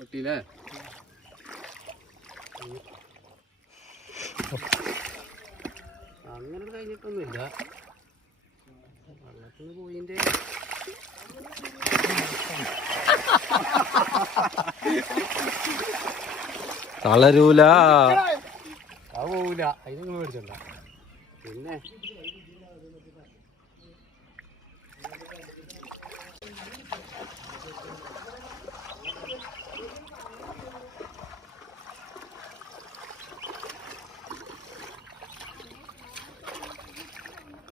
പൊട്ടിയില്ലേ? അങ്ങനെ കഴിഞ്ഞിട്ടൊന്നുമില്ല. വെള്ളത്തിന് പോയിന്റെ തളരൂല, അത് പോവില്ല. അതിന് മേടിച്ചണ്ട. പിന്നെ